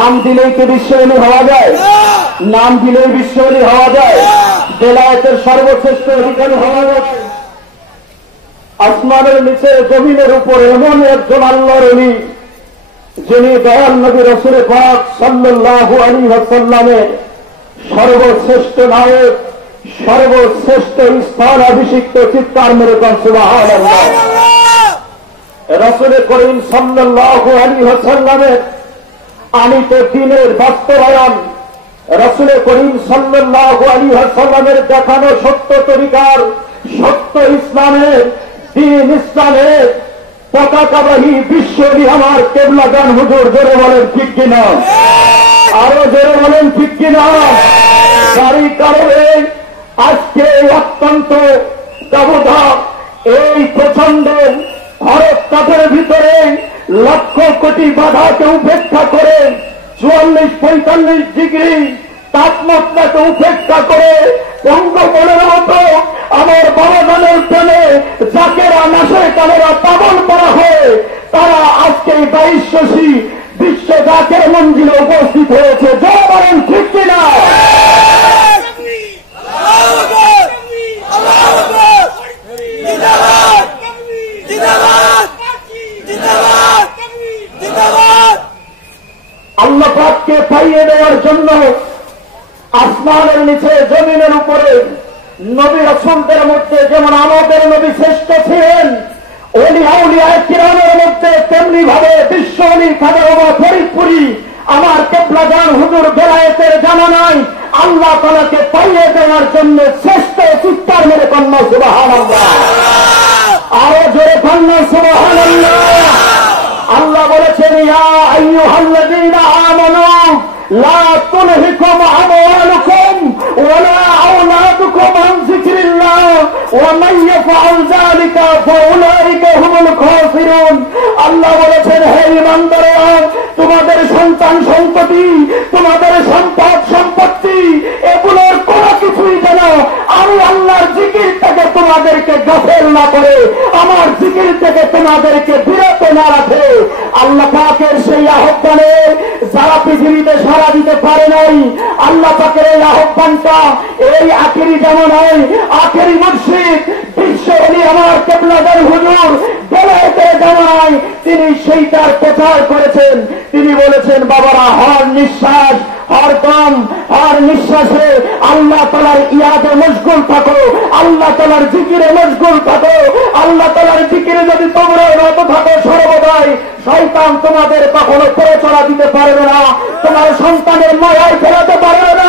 নাম দিলেই কি বিশ্বলী হওয়া যায়? নাম দিলেই বিশ্বলী হওয়া যায়? বেলায়েতের সর্বশ্রেষ্ঠ অধিকারী হওয়া যায়? আসমানের নিচে জমিনের উপরে এমন একজন আল্লাহর ওলি, যিনি দয়াল নবী রাসূল পাক সাল্লাল্লাহু আলাইহি ওয়াসাল্লামের সর্বশ্রেষ্ঠ নায়ক, সর্বশ্রেষ্ঠ স্থানাভিষিক্ত। চিৎকার মেরে কোন সুবহানাল্লাহ। রাসূল করিম সাল্লাল্লাহু আলাইহি ওয়াসাল্লামের আনিত দ্বীনের বাস্তবায়ন, রাসূল করিম সাল্লাল্লাহু আলাইহি ওয়াসাল্লামের দেখানো সত্য তরিকার, সত্য ইসলামের, দ্বীন ইসলামের পতাকাবাহী বিশ্বনবী আমার কেবলাগান হুজুর। জোরে বলেন ঠিক কিনা? আরো জোরে বলেন ঠিক কিনা? তারই কারণে আজকে অত্যন্ত ব্যবধান, এই প্রচন্ড ভারত তাদের ভিতরে লক্ষ কোটি বাধাকে উপেক্ষা করে ৪৪-৪৫ ডিগ্রি তাপমাত্রাকে উপেক্ষা করে বঙ্গবনের মতো আমার বাবাজানের প্রেমে জাকেরা নাশে কালেরা পাগল করা হয়, তারা আজকে ২২শী বিশ্ব জাকের মঞ্জিলে উপস্থিত হয়েছে। জয় বলেন ঠিক কিনা? আল্লাহ পাককে পাইয়ে দেওয়ার জন্য আসমানের নিচে জমিনের উপরে নবী রাসূলদের মধ্যে যেমন আমাদের নবী শ্রেষ্ঠ ছিলেন, ওলি আউলিয়া কিরামের মধ্যে তেমনি ভাবে বিশ্ব ওলি খাজা বাবা ফরিদপুরি আমার কেবলাগান হুজুর বেলায়েতের জামানায় আল্লাহ তাআলাকে পাইয়ে দেওয়ার জন্য শ্রেষ্ঠ। চিৎকার মেরে কন্যা সুবহানাল্লাহ। আরো জোরে কন্যা সুবহানাল্লাহ। আল্লাহ বলেছেন, ইয়া আইয়ুহাল্লাযীনা আমানু লা তুলহিকুম আমওয়ালুকুম ওয়ালা আওলাদুকুম আন যিকরিল্লাহ ওয়া মান ইয়াফআল যালিকা ফাউলাইকা হুমুল খাসিরুন। আল্লাহ বলেছেন, হে ঈমানদাররা, তোমাদের সন্তান সন্ততি, তোমাদের সম্পদ সম্পত্তি, এগুলোর কোন কিছুই যেন আমি আল্লাহর জিকির থেকে তোমাদেরকে গাফেল না করে, আমার জিকির থেকে তোমাদেরকে বিরত না রাখে। আল্লাহ পাকের সেই আহ্বানে যারা পৃথিবীতে সাড়া দিতে পারে নাই, আল্লাহ পাকের এই আহ্বানটা এই আখেরি জামানায় আখেরি মুর্শিদ বিশ্ব ওলি আমার কেবলাগান হুজুর বেলায়েতের জামানায় তিনি সেইটার প্রচার করেছেন। তিনি বলেছেন, বাবারা, হর নিঃশ্বাস, হর দম, হর নিঃশ্বাসে আল্লাহ তাআলার ইয়াদে মশগুল থাকো, আল্লাহ তাআলার জিকিরে মশগুল থাকো। আল্লাহ তাআলার জিকিরে যদি তোমরা রত থাকো সর্বদাই, শয়তান তোমাদের কখনো পরিচয় দিতে পারবে না, তোমার সন্তানের মায়ায় ফেরাতে পারবে না,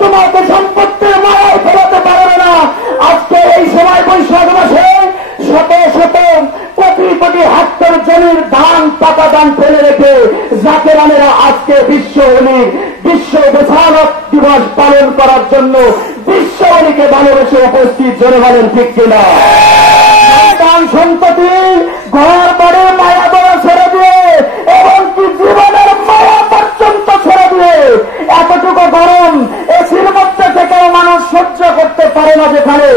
তোমাকে সম্পত্তির মায়ায় ফেরাতে পারবে না। আজকে এই সময় বৈশাখ মাসে শত শত কোটি কোটি হেক্টর জমির ধান পাতা ধান ফেলে রেখে জাকেরানেরা আজকে বিশ্ব ওলির বিশ্ব বেসালত দিবস পালন করার জন্য বিশ্ব ওলিকে ভালোবেসে উপস্থিত। জোরে বলেন ঠিক কিনা? সন্তান সন্ততি ঘর বাড়ি মায়া দোয়া ছেড়ে দিয়ে এমনকি জীবনের মায়া পর্যন্ত ছেড়ে দিয়ে এতটুকু গরম এসির মধ্যে থেকেও মানুষ সহ্য করতে পারে না, যেখানে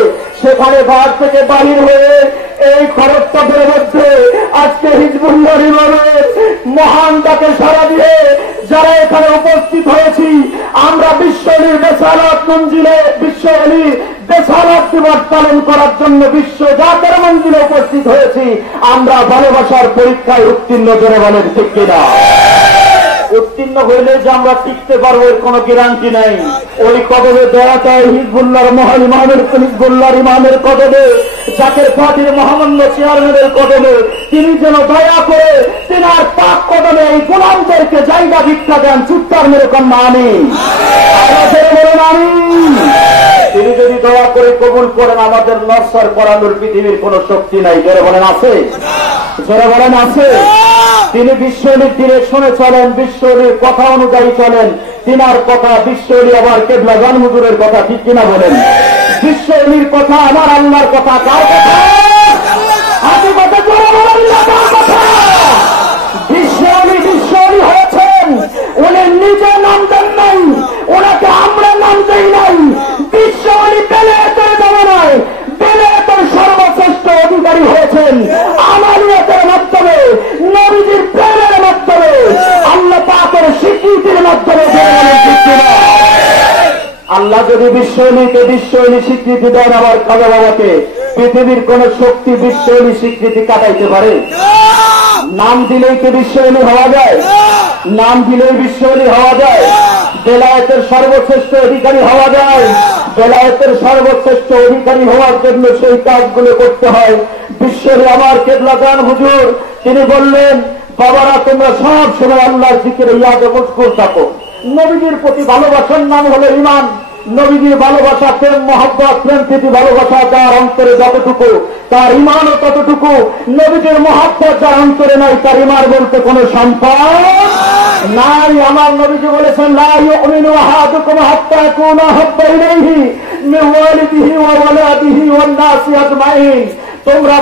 সেখানে ঘর থেকে বাহির হয়ে এই খরচের মধ্যে আজকে হিজবুল্লাহর ইমামের মহান ডাকে সাড়া দিয়ে যারা এখানে উপস্থিত হয়েছি, আমরা বিশ্ব ওলির বেসালাত মঞ্জিলে বিশ্ব ওলি বেসালাত দিবস পালন করার জন্য বিশ্ব জাকের মঞ্জিলে উপস্থিত হয়েছি। আমরা ভালোবাসার পরীক্ষায় উত্তীর্ণ। জোরে বলেন ঠিক কিনা? উত্তীর্ণ হইলে যে আমরা টিকতে পারবো এর কোন গ্যারান্টি নাই। ওই কদমে দয়াটায় হিজবুল্লাহর মহান ইমামের, হিজবুল্লাহর ইমামের কদমে, জাকের পার্টির মহামান্য চেয়ারম্যানের কদমে তিনি যেন দয়া করে তিনার পাক কদমে এই গোলামদেরকে জায়গা ভিক্ষা দেন। চিৎকার মেরে কন্যা আমিন। বলুন আমিন। তিনি যদি দয়া করে কবুল করেন, আমাদের নরসর করানোর পৃথিবীর কোন শক্তি নাই। জোরে বলেন আছে? জোরে বলেন আছে? তিনি বিশ্ব ওলির ডিরেকশনে চলেন, বিশ্ব ওলির কথা অনুযায়ী চলেন। তিনার কথা বিশ্ব ওলি আবার কেবলাগান হুজুরের কথা, ঠিক কিনা বলেন? বিশ্ব ওলির কথা আমার আল্লাহর কথা। কার কথা? হাতে কথা জোরে বলেন না, কার কথা? বিশ্ব ওলি হয়েছেন, উনি নিজে নাম দেন নাই, ওনাকে আমরা নাম দেই নাই। বিশ্ব ওলি বেলায়েতের জামানায় বেলায়েতের সর্বশ্রেষ্ঠ অধিকারী হয়েছেন আমালিয়াতের মাধ্যমে, নবীজির প্রেমের মাধ্যমে, আল্লাহ পাকের স্বীকৃতি মাধ্যমে আল্লাহ যদি বিশ্বনীকে বিশ্বনী স্বীকৃতি দেন আমার খাজা বাবাকে, পৃথিবীর কোন শক্তি বিশ্বনী স্বীকৃতি কাটাইতে পারে? নাম দিলেই কি বিশ্বনী হওয়া যায়? নাম দিলেই বিশ্বনী হওয়া যায়? বেলায়েতের সর্বশ্রেষ্ঠ অধিকারী হওয়া যায়? বেলায়েতের সর্বশ্রেষ্ঠ অধিকারী হওয়ার জন্য সেই কাজগুলো করতে হয়। বিশ্বনী আমার কেবলাদান হুজুর তিনি বললেন, বাবারা তোমরা সব সময় আল্লাহর জিকিরে ইয়াদে মশগুল থাকো। নবীজির প্রতি ভালোবাসার নাম হলো ঈমান। নবীজির ভালোবাসা, প্রেম মহব্বত, প্রেম প্রীতি ভালোবাসা যার অন্তরে যতটুকু তার ঈমানও ততটুকু। নবীজির মহব্বত যার অন্তরে নাই তার ঈমান বলতে কোনো সম্পদ নাই। আমার নবীজি বলেছেন, লা ইউমিনু আহাদুকুম হাত্তা ইয়াকুনা হাব্বা ইলাইহি মিন ওয়ালিদিহি ওয়া ওয়ালাদিহি ওয়ান নাসি আজমাইন। তোমরা